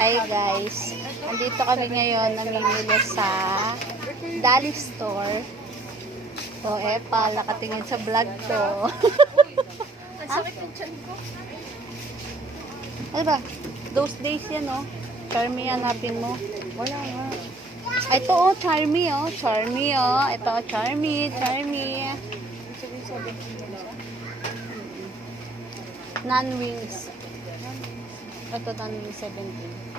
Hi guys, andito kami ngayon namimili sa Dali Store. O Epa, nakatingin sa vlog ko. Ang sakit ng tiyan ko. Ano ba? Those days yan oh. Charmy, hanapin mo. Wala nga. Ito oh, Charmy oh. Charmy oh. Ito oh, Charmy. Non-wings. Ito non-wings 17.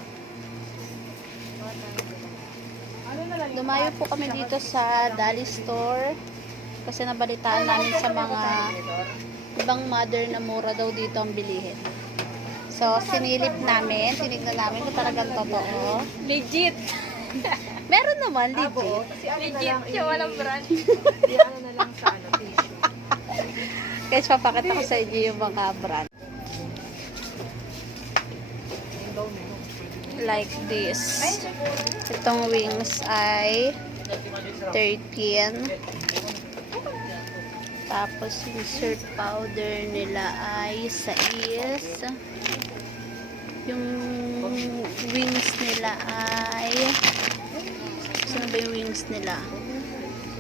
Dumayo po kami dito sa Dali Store kasi nabalitaan namin sa mga ibang mother na mura daw dito ang bilihin. So, sinilip namin, tinignan namin kung talagang totoo. Legit. Meron naman, legit. Legit siya, walang brand. Ano na lang sa tissue. Kaya papakita ko sa inyo yung mga brand. Like this. Itong wings ay 13. Tapos yung syrup powder nila ay 6. Yung wings nila ay saan ba yung wings nila?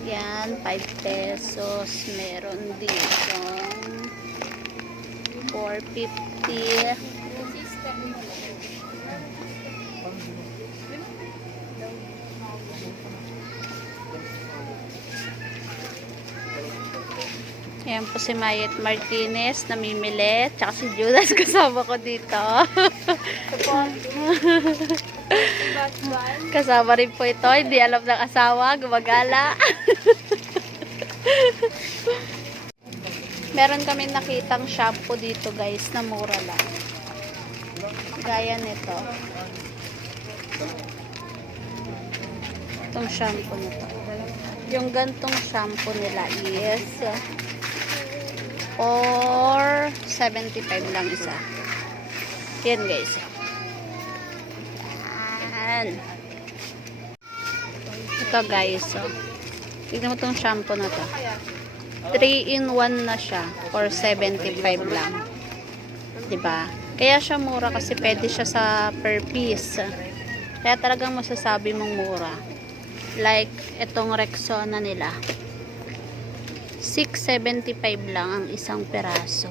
Yan, 5 pesos. Meron dito 4.50. Ayan po si Mayet Martinez namimili. Tsaka si Judas kasama ko dito. Kasama rin po ito. Hindi alam ng asawa. Gumagala. Meron kami nakitang shampoo dito guys na mura lang. Gaya nito. Itong shampoo nito. Yung gantong shampoo nila is or 75 lang isa. Yan guys. Yan. Ito guys. So, tignan mo itong shampoo na to. 3-in-1 na siya for 75 lang. Diba? Kaya siya mura kasi pwede siya sa per piece. Kaya talagang masasabi mong mura. Like itong Rexona nila. 6.75 lang ang isang peraso.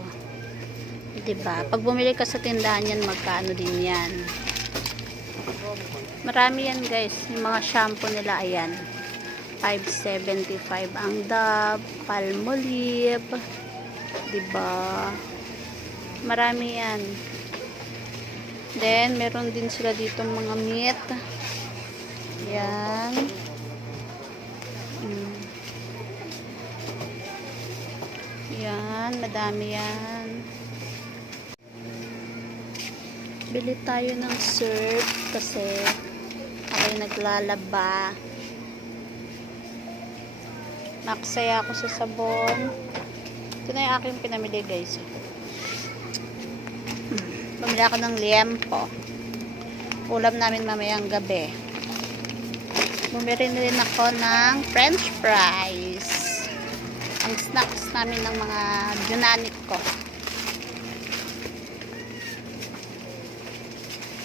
'Di ba? Pag bumili ka sa tindahan yan, magkano din 'yan? Marami yan, guys. Yung mga shampoo nila ayan. 5.75 ang Dove, Palmolive. 'Di ba? Marami yan. Then meron din sila dito mga meat. Yan. Yan, madami yan. Bili tayo ng syrup kasi ako'y naglalaba. Naksaya ako sa sabon. Ito na yung aking pinamili guys. Pamili ako ng liempo. Ulam namin mamayang gabi. Bumili rin ako ng french fries. Ang snacks namin ng mga Junanic ko.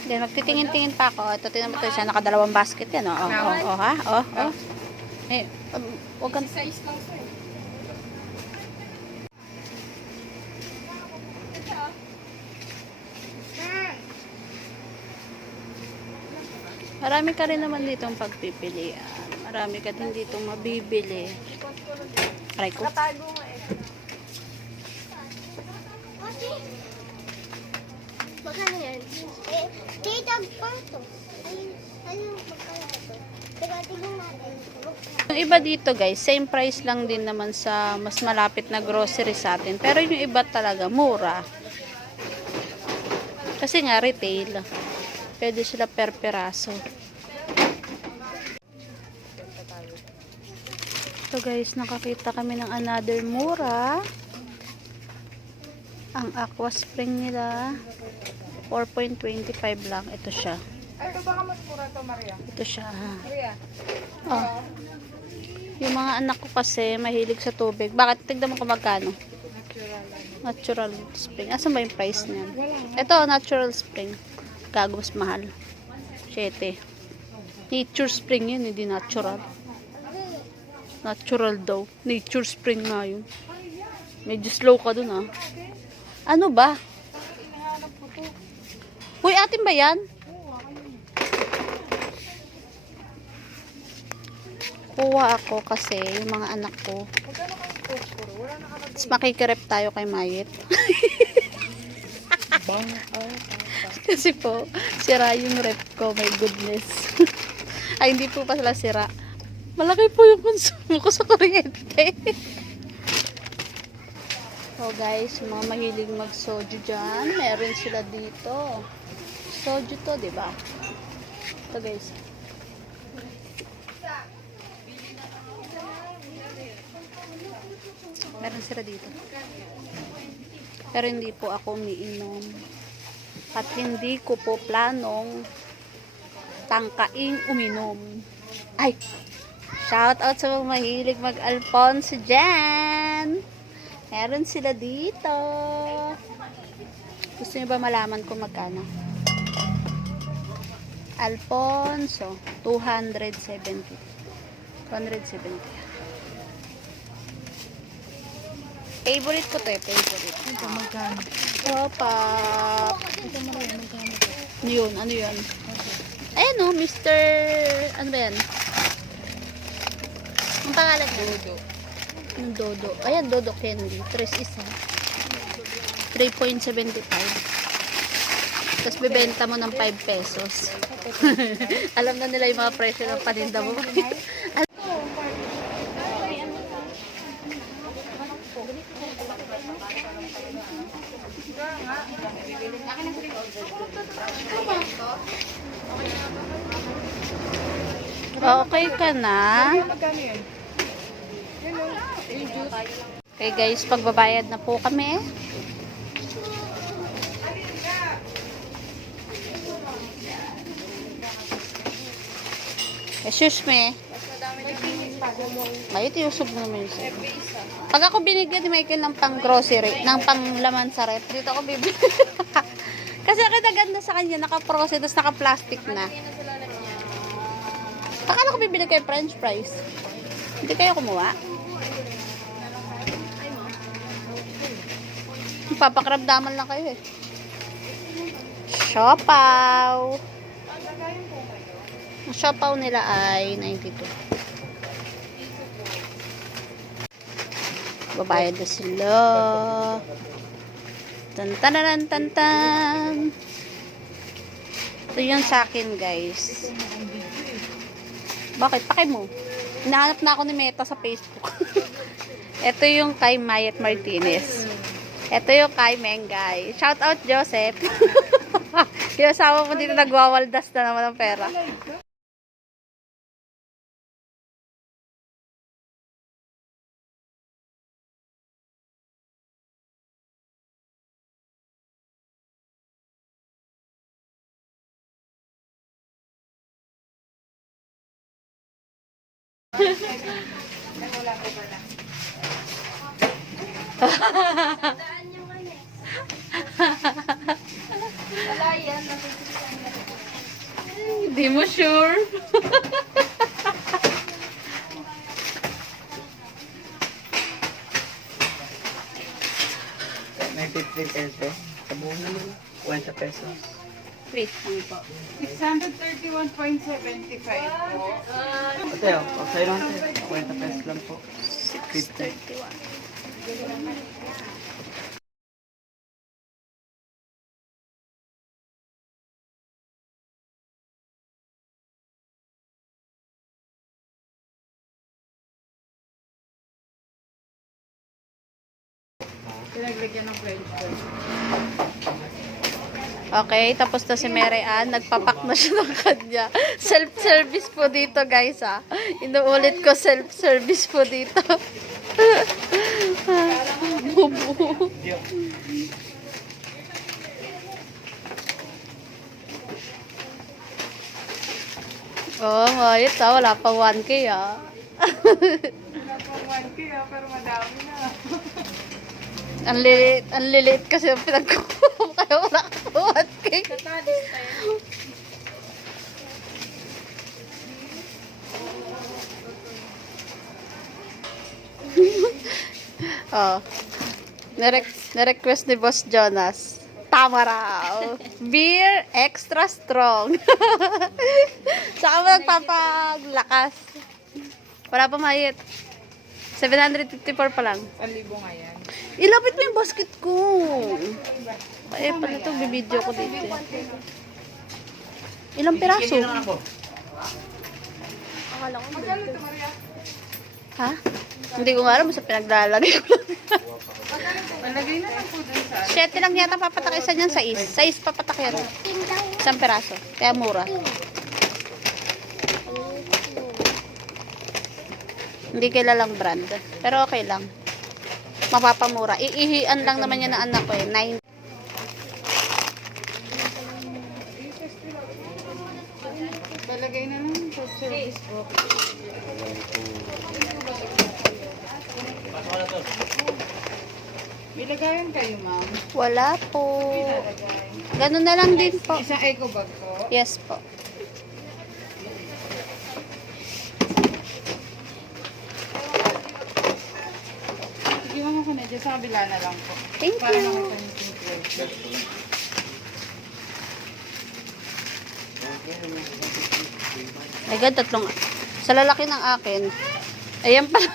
Then, magtitingin-tingin pa ako. Ito, tingnan mo ito siya. Nakadalawang basket yan. Ha? Eh, huwag kang... Size lang sir. Marami ka rin naman ditong pagpipilian. Marami ka din ditong mabibili. Aray ko. Katago nga eh. Magkano yan? Dito pa ito. Ano magkano ito? Tignan natin. Yung iba dito guys, same price lang din naman sa mas malapit na grocery sa atin. Pero yung iba talaga, mura. Kasi nga, retail. Pwede sila per peraso. So guys, nakakita kami ng another mura. Ang aqua spring nila 4.25 lang. Ito siya. Ay, ito baka mas mura to, Maria. Ito siya. Maria. Oh. Yung mga anak ko kasi mahilig sa tubig. Bakit? Tignan mo kung magkano. Natural spring. Asan ba yung price niyan? Ito, natural spring. Gago, mas mahal. 7. Nature spring yun, hindi natural. Natural daw. Nature spring nga yun. Medyo slow ka dun, ah. Ano ba? Uy, atin ba yan? Kuha ako kasi yung mga anak ko. Tapos makikirep tayo kay Mayet. Kasi po, sira yung rep ko. My goodness. Ay, hindi po pala sira. Malaki po yung konsumo ko sa kuryente. So guys, yung mga mahilig mag-soju dyan, meron sila dito. Soju to, diba? Ito guys. Meron sila dito. Pero hindi po ako umiinom. At hindi ko po planong tangkaing uminom. Ay! Shout out sa mga mahilig mag-Alfonso dyan! Meron sila dito. Gusto niyo ba malaman kung magkano? Alfonso, 270. 270. Favorite ko to eh, favorite. Ito, magkano? Opa. Ito, Maria, magkano to? Ano yun? Ano yun? Ayan o, Mr. Ano ba yan? Ang pangalan niya? Dodo. Yung Dodo. Ayan, Dodo candy. 3 isa. 3.75. Tapos bibenta mo ng 5 pesos. Alam na nila yung mga presyo ng paninda mo. Okay ka na? Magkano yan? Okay guys, pagbabayad na po kami. Excuse me. May iusog mo naman yun sa'yo. Pag ako binigyan ni Michael ng pang grocery, ng pang laman sa rep, dito ako bibili. Kasi kinaganda sa kanya, naka-process, tapos naka-plastic na. Akala ko bibili kayo french fries. Hindi kayo kumuha? Papakiramdaman lang kayo eh. Siopaw. Ang siopaw nila ay 92. Babayad na sila. Tan-tananan, tan-tan. Ito yung sa akin, guys. Bakit? Pakay mo. Hinahanap na ako ni Meta sa Facebook. Ito yung kay Mayet Martinez. Ito yung kay Mengay. Shout out, Joseph. Yung asawa mo dito nagwawaldas na naman ng pera. Wala yan. Hindi mo sure. May 50 pesos. Sabuhin naman. 20 pesos. Wait lang po. 631.75 po. Ate, oh, sa'yo lang ate. 20 pesos lang po. 631. Pinaglagyan ng french fries. Okay, tapos na si Mary Ann. Nagpapak na siya ng kanya. Self-service po dito, guys, ha. Inuulit ko, self-service po dito. Bubu. Oh, mayit, ha. Wala pa 1K, ha. Wala pang 1K pero madami na. Ang lilit kasi yung pinagkukuha mo, kaya wala ka pa 1K. Oh. Na-request ni Boss Jonas. Tama raw. Beer extra strong. Saka mo nagpapaglakas. Wala pa mahit. 754 pa lang. 1,000 nga yan. Ilapit mo yung basket ko. Eh, pala ito, bibidyo ko dito. Ilang piraso? Akala ko Magkano ito, Maria? Ha? Hindi ko nga alam, basta pinaglalagay ko lang. Malagay na lang po dun sa... 7 lang yata papatak isa niyan, 6. 6 papatak yan. Isang piraso. Kaya mura. Hindi kilalang brand. Pero okay lang. Mapapamura. Iihian lang naman yan ng anak ko eh. 9. Malagay na lang sa service po. May lagayan kayo, ma'am. Wala po. Ganun na lang din po. Isang eco bag po. Yes po. Sige, ma'am ako na dyan. Sa kabila na lang po. Thank Para you. makita niyo yung simple. Ay, God, tatlong. Sa lalaki ng akin. Ayan pala.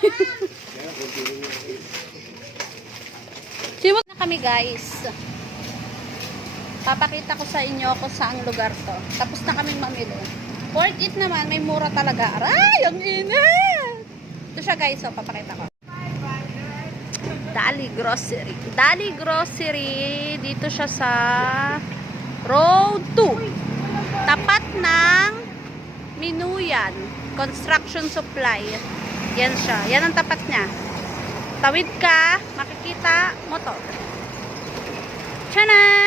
Simot na kami, guys. Papakita ko sa inyo kung saang lugar to. Tapos na kaming mamili. Worth it naman. May mura talaga. Aray, ang init! Ito siya, guys. So, papakita ko. Dali Grocery. Dali Grocery. Dito siya sa Road 2. Tapat ng Minuyan. Construction Supply. Yan siya. Yan ang tapat niya. Tawid ka, makikita motor. Tchanan!